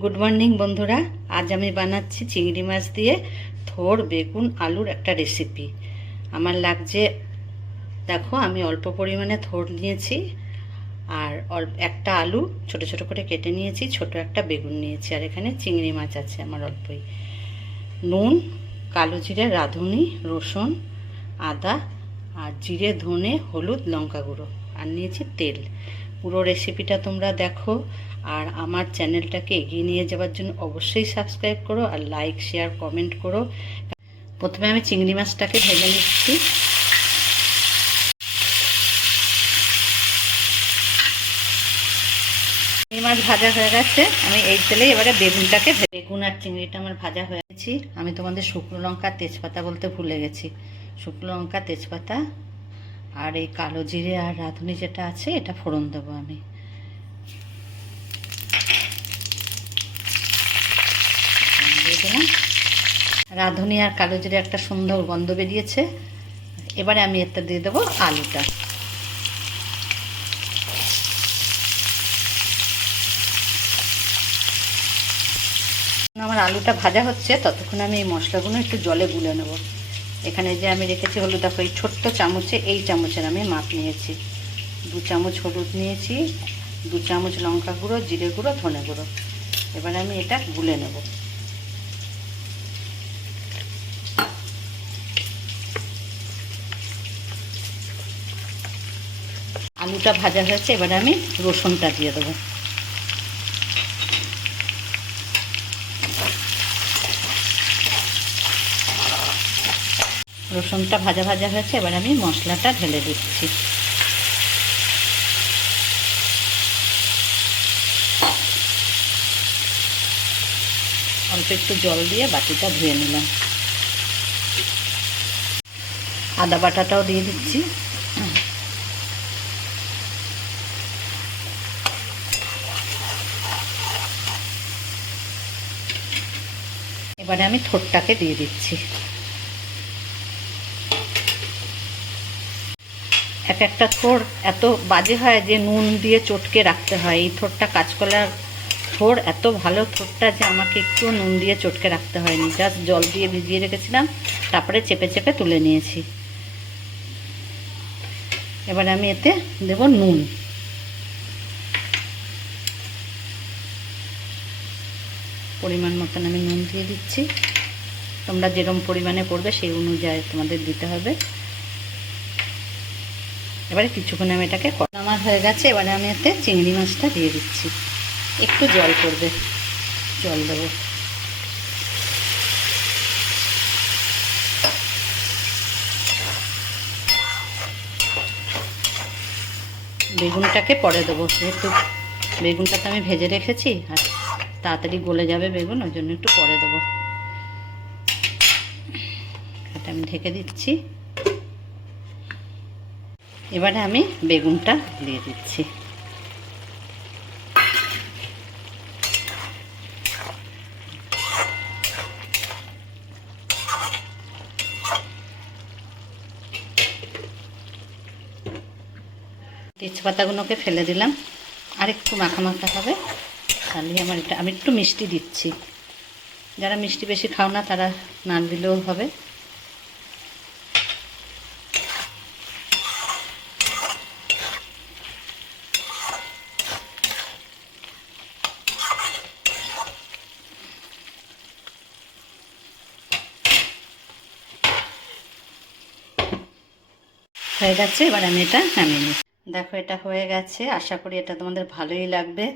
Good morning বন্ধুরা। আজ আমি বানাচ্ছি চিংড়ি মাছ দিয়ে থোড় বেগুন আলুর একটা রেসিপি। আমার লাগছে, দেখো আমি অল্প পরিমাণে থোড় নিয়েছি আর একটা আলু ছোট ছোট করে কেটে নিয়েছি, ছোট একটা বেগুন নিয়েছি, আর এখানে চিংড়ি মাছ আছে আমার অল্পই। নুন, কালো জিরে, রাঁধুনি, রসুন, আদা আর জিরে, ধনে, হলুদ, লঙ্কা গুঁড়ো, আর নিয়েছি তেল। পুরো রেসিপিটা তোমরা দেখো, আর আমার চ্যানেলটাকে এগিয়ে নিয়ে যাওয়ার জন্য অবশ্যই সাবস্ক্রাইব করো আর লাইক শেয়ার কমেন্ট করো। প্রথমে আমি চিংড়ি মাছটাকে ভেজে নিচ্ছি। চিংড়ি মাছ ভাজা হয়ে গেছে, আমি এই তেলে এবারে বেগুনটাকে, বেগুন আর চিংড়িটা আমার ভাজা হয়ে গেছি। আমি তোমাদের শুকনো লঙ্কা তেজপাতা বলতে ভুলে গেছি। শুকনো লঙ্কা তেজপাতা আর এই কালো জিরে আর রাঁধুনি যেটা আছে এটা ফোড়ন দেবো আমি। দিয়ে দিলাম রাঁধুনি আর কালো জিরে, একটা সুন্দর গন্ধ বেরিয়েছে। এবারে আমি এতে দিয়ে দেবো আলুটা। আমার আলুটা ভাজা হচ্ছে, ততক্ষণ আমি এই মশলাগুলো একটু জলে গুলে নেব। এখানে যে আমি রেখেছি হলুদ, দেখো এই ছোট্ট চামচে, এই চামচের আমি মাপ নিয়েছি। 2 চামচ হলুদ নিয়েছি, 2 চামচ লঙ্কা গুঁড়ো, জিরে গুঁড়ো, ধনে গুঁড়ো। এবারে আমি এটা গুলে নেব। আলুটা ভাজা হয়েছে, এবারে আমি রসুনটা দিয়ে দেবো। রসুনটা ভাজা ভাজা হয়েছে, এবার আমি মশলাটা ঢেলে দিচ্ছি। অল্প একটু জল দিয়ে বাটিটা ধুয়ে নিলাম। আদা বাটাটাও দিয়ে দিচ্ছি। এবারে আমি থোড়টাকে দিয়ে দিচ্ছি। এক একটা থোড় এত বাজে হয় যে নুন দিয়ে চটকে রাখতে হয়। এই থোড়টা কাঁচকলার থোড় এত ভালো থোড়টা যে আমাকে একটু নুন দিয়ে চটকে রাখতে হয়নি, জাস্ট জল দিয়ে ভিজিয়ে রেখেছিলাম, তারপরে চেপে চেপে তুলে নিয়েছি। এবারে আমি এতে দেব নুন। পরিমাণ মতন আমি নুন দিয়ে দিচ্ছি। তোমরা যেরকম পরিমাণে করবে সেই অনুযায়ী তোমাদের দিতে হবে। এবারে কিছুক্ষণ আমি এটাকে, আমার হয়ে গেছে, এবারে আমি এতে চিংড়ি মাছটা দিয়ে দিচ্ছি। একটু জল করবে, জল দেবো। বেগুনটাকে পরে দেবো, যেহেতু বেগুনটাকে আমি ভেজে রেখেছি আর তাড়াতাড়ি গলে যাবে বেগুন, ওই জন্য একটু পরে দেবো। এটা আমি ঢেকে দিচ্ছি। এবারে আমি বেগুনটা দিয়ে দিচ্ছি। তেজপাতাগুলোকে ফেলে দিলাম, আর একটু মাখা মাখা হবে, তাহলে আমার এটা, আমি একটু মিষ্টি দিচ্ছি। যারা মিষ্টি বেশি খাও না তারা না দিলেও হবে। হয়ে গেছে, এবার আমি এটা নামিয়ে নিই। দেখো এটা হয়ে গেছে, আশা করি এটা তোমাদের ভালোই লাগবে।